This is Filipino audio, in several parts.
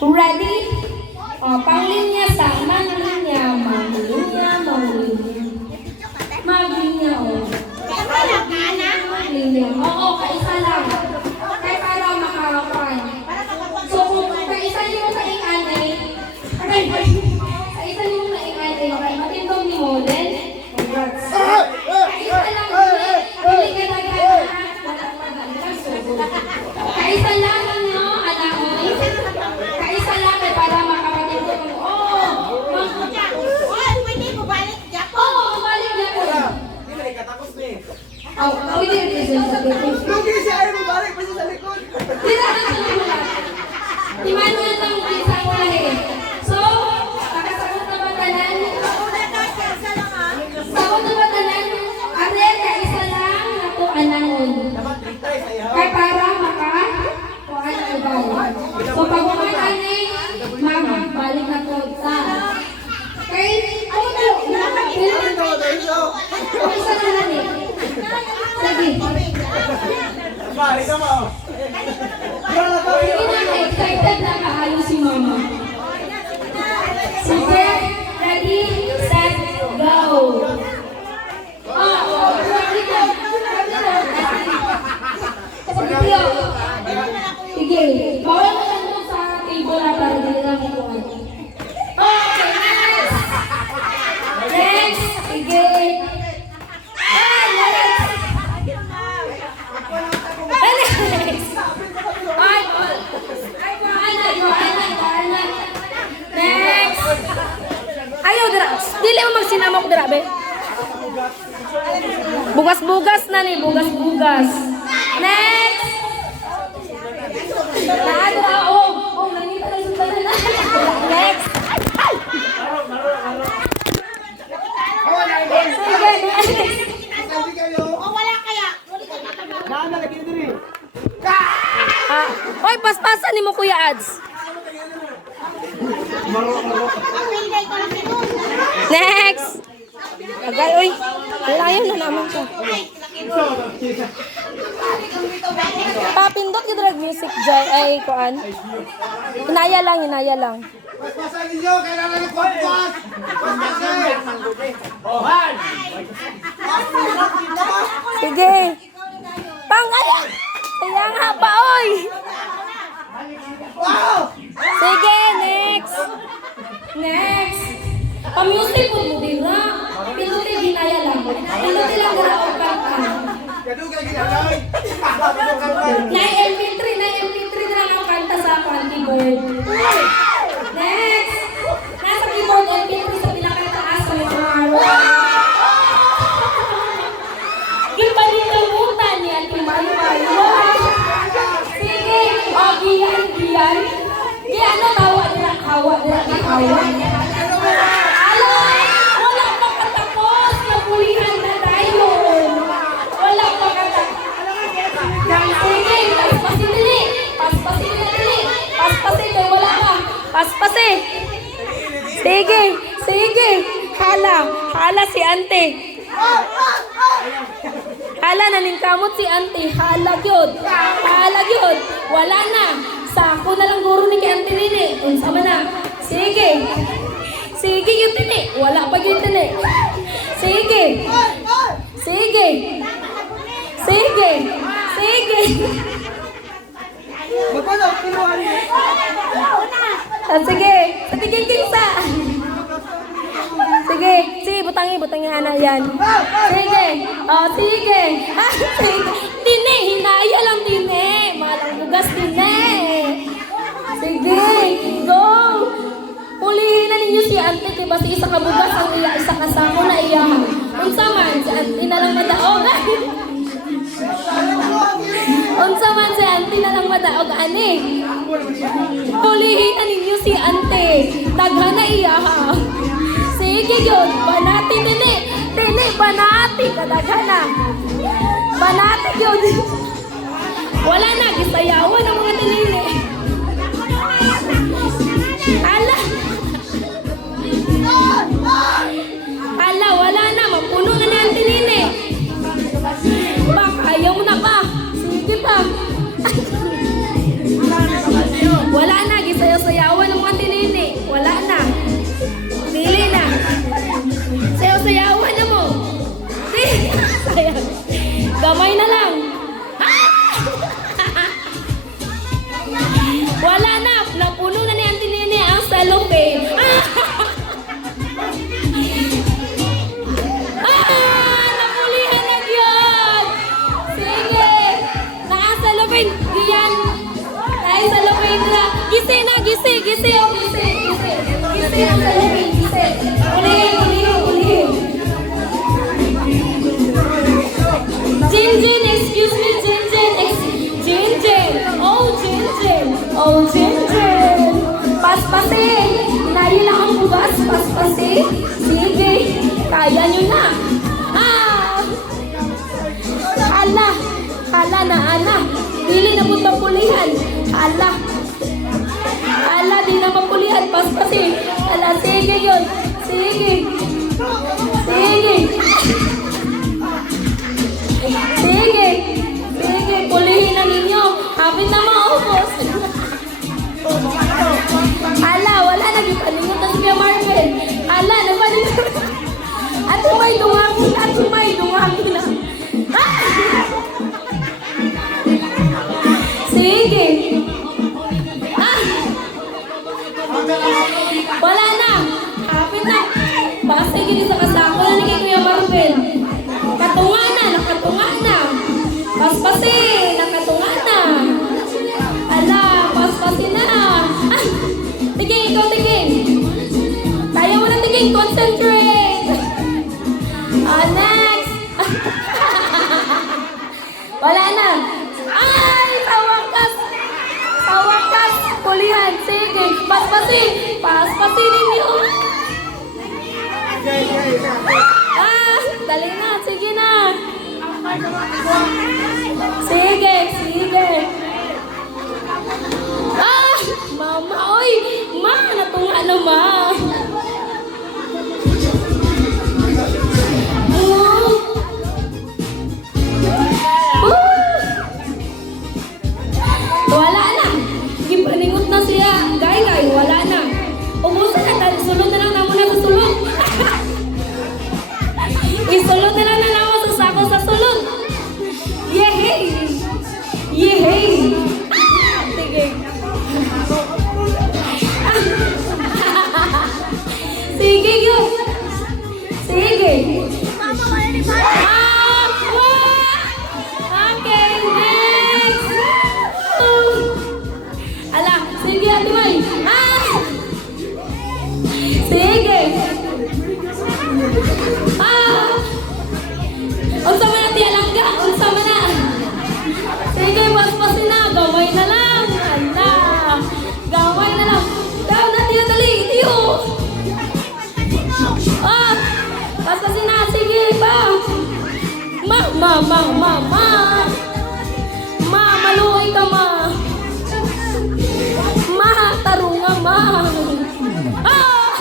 Ready? Panglinya sa manglinya, manglinya, manglinya. Manglinya, oh. Manglinya. Oo, kaisa lang. Kaya para makakapan. So, kung kaisa niyo sa inganay, kaisa niyo sa inganay, okay, matindong ni Model. Congrats. Kaisa lang, hindi ka nagkakaroon. Kaisa lang, ano, alaoy. Kaisa lang, para makapatindong. Oo, pwede mo balik dyan po. Oo, balik dyan po. Hindi ka tapos na eh. Oh, pwede rin sa likod. Lugi siya ay bumalik pa siya sa likod. Tira na sa likod. Imanuan lang isa ko lahi. So, nakasagot na ba tanan? Sagot na ba tanan? Arel, kaisa lang na to anangon. Dapat trintay sa iyo. Kaya para kuhaan ang ibaw. So, pag kuhaan eh, magbalik na to. Kay, ano to? Isa na lang eh. Sige. Balik ka mo. Sige na, excited na kaalo si Mama. Sige, ready, set, go. Sige, bawal mo lang doon sa table na para dili lang kukuhan. Okay, next! Next! Sige! Next! Ayaw, dira. Dili mo magsinamok, dira, be. Bugas-bugas na ni, bugas-bugas. Next! Naadra, oh, nanita na yung tanan. Next! Sige, next! Hoy, paspasan ni mo, Kuya Ads. Next! Agay, oy. Layo na naman ko. Papindot yung drag music dyan. Ay, kuan. Hinaya lang, hinaya lang. Paspasan ninyo, kailangan ng kompas. Paspasan. Ohan. Sige. Pangaya! Kaya nga pa, oy! Sige, next! Next! Pa-music po mo din na. Pinuti ginaya lang. Pinuti lang na ako kanta. Kadugay ginagay. Na MP3 na lang ang kanta sa keyboard. Next! Nasa keyboard MP3 sa pinakataas sa mga araw. Ipalilimutan niya ang Mayu-Mayu. Sige, o giyan. Giyan na tawa nila, hawa. Alo, wala pa katapos. Napulihan na tayo. Wala pa katapos. Sige, paspasin dili. Paspasin, kaya wala ka. Paspasin. Sige. Hala si ante. Hala, naningkamot si ante. Hala gyud. Wala na. Sako na lang guro ni kay ante nini. Unsa man na. Sige yun tini. Wala pa yun tini. Sige. Magpano, kinuha niyo. Sige. Patigil kinsa. Sige, butangi ana yan. Sige. Sige. Tini, hinaya lang tini. Malang bugas tini. Sige, go. Ulihin na ninyo si ante, diba si isa ka bugas ang iya, isa ka sako na iya. Unsa man, si ante na lang madaog. Unsa man si ante na lang madaog, ani. Ulihin na ninyo si ante. Dagha na iya ha. Sige yun, banati tini, banati, kadagana. Banati yun. Wala na, gisayawan ang mga tinili. Hala, wala na, mapuno na ang tinili. Bak, ayaw mo na pa. Sige pa. Wala na. Giyan. Dahil sa lupin na. Gisi na, gisi, gisi, oh, gisi, gisi. Gisi na sa lupin, gisi. Ulihin, ulihin, ulihin. Jinjin, excuse me, Jinjin. Jinjin. Oh, Jinjin. Oh, Jinjin. Paspasin. Hinali lang ang bugas. Paspasin. Sige. Kaya nyo na. Ah! Hala. Hala na, ana. Dili na punta pulihan. Hala. Hala, di na mapulihan. Paspasin. Hala, sige yun. Sige. Sige. Sige. Sige, pulihin na ninyo. Hapit na maubos. Hala, wala naging palimutan si Marvel. Hala, napalimutan. At may dungangin, at may dungangin na. Ah! Sige. Ah! Wala na. Hapit na. Basta gini sa kasako na ni Kuya Marvel. Katunga na, nakatunga na. Paspasin, nakatunga na. Ala, paspasin na. Ah! Tiging, ikaw tiging. Tayo mo na tiging, concentrate. Ah, next. Wala na. Ay, tawakas. Tawakas. Kulihan, sige. Paspasin. Paspasin ninyo. Ah, dali na. Sige na. Sige, sige. Ah, mama, oy. Ma, natunga na, ma. Wala na. Gipaningot na siya. Gay, wala na. Ubusan na. Sulod na lang na muna sa sulod. Isulod na lang na naman sa sako sa sulod. Yehey! Yehey! Ah! Sige. Sige, yun. Sige. Ah! Okay, next! Ala, sige, Ate May. Ah! Sige. Ah! Unsa man na tiyalangga? Unsa man na? Sige, paspasin na. Gamay na lang. Ala. Gamay na lang. Daw na tiyo, dali. Tiyo. Ah! Paspasin na. Sige, pa. Ma. Ma, maluoy ka, ma. Ma, tarunga, ma. Ah!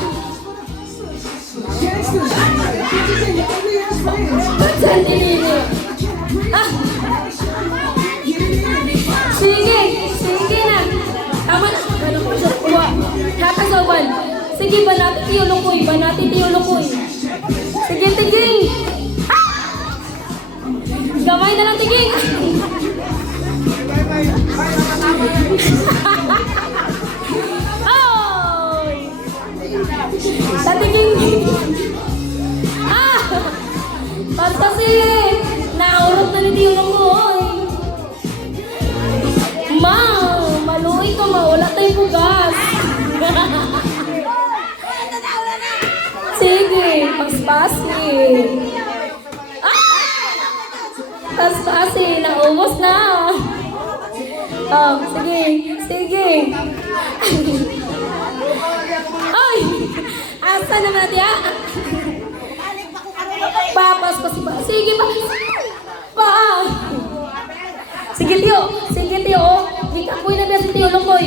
Saan dinili? Ah! Sige, sige na. Tama na. Ano ko siya kuha? Hapa sa uban. Sige, banati tiyo lukoy. Banati tiyo lukoy. Sige, tiging. Ah! Gamay na lang tiging. Oy! Sa tiging. Ah! Pantasi! Naurot na ni Tiyo ng buhay. Ma! Maluoy ka, ma. Wala tayong bugas. Sige, paspasi. Ah! Paspasi, naubos na. Oh, sige, sige. Ay! Asa naman natin, ah? Papas pa si pa. Sige pa. Pa. Sige tiyo. Sige tiyo. Gikapoy na ba si Tiyo Lukoy?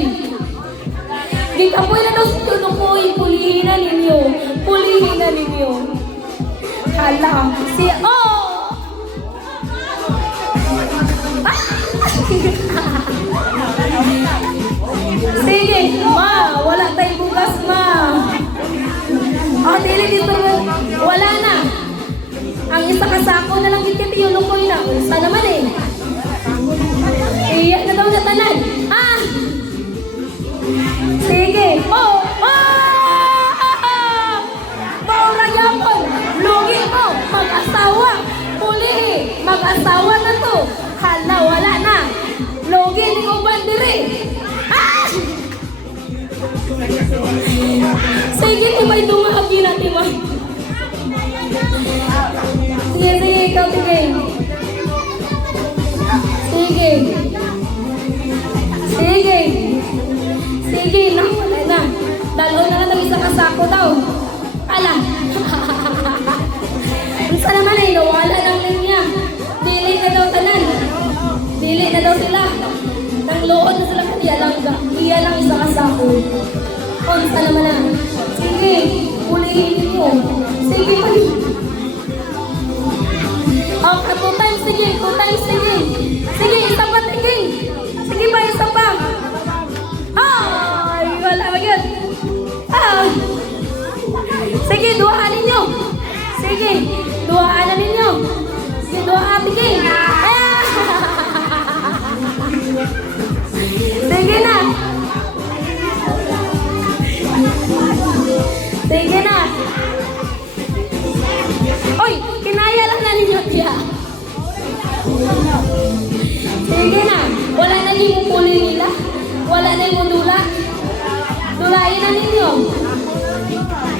Gikapoy na daw si Tiyo Lukoy. Pulihin na ninyo. Pulihin na ninyo. Hala. Si oh. Ah! Sige. Ma. Wala tayong bugas, ma. Oh, dili dito. Wala na. Ang isa kasako na lang ikit yung lukoy na. Sa naman eh. Iyak na daw na tanan. Ah! Sige. Oh! Ah! Paura yapon. Lugi mo. Mag-asawa. Puli. Mag-asawa na to. Hala, wala na. Lugi hindi ko bandere. Ah! Sige, timay dumahagi na, timay. Sige, ikaw, sige. Sige. Sige. Sige, na, wala na. Dalaw na lang ng isang kasako daw. Ala. Isa naman eh, nawala ng linya. Dili na daw tanan. Dili na daw sila. Nang lood na sila kaya lang. Iya lang isang kasako. Unsa naman na. Sige, ulihin niyo. Sige, mali. Okay, 2 times, sige. 2 times, sige. Sige, isa pa, sige. Sige pa, isa pa. Ay, wala ba yun? Ah. Sige, duhaan ninyo. Sige, duhaan na ninyo. Sige, duhaan, sige. Ah. Sige na. Sige na. Oy, kinaya lang na ninyo siya. Sige na. Wala na yung mukuli nila. Wala na yung dula. Dulain na ninyo.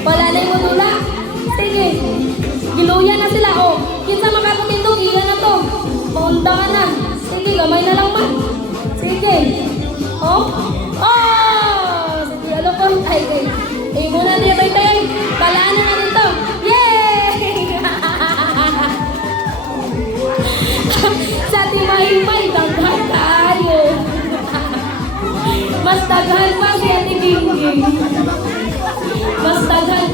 Wala na yung dula. Sige. Giluya na sila. O, kinsa makapatindog. Iyan na to. Paunta ka na. Sige, gamay na lang man. Sige. Oh. Oh! Sige, ano po? Ay. Muna niya ba tayo? Kalaan na natin to. Yay! Sa timay-may, daghan tayo. Mas daghan pa si Ate Gingging. Mas daghan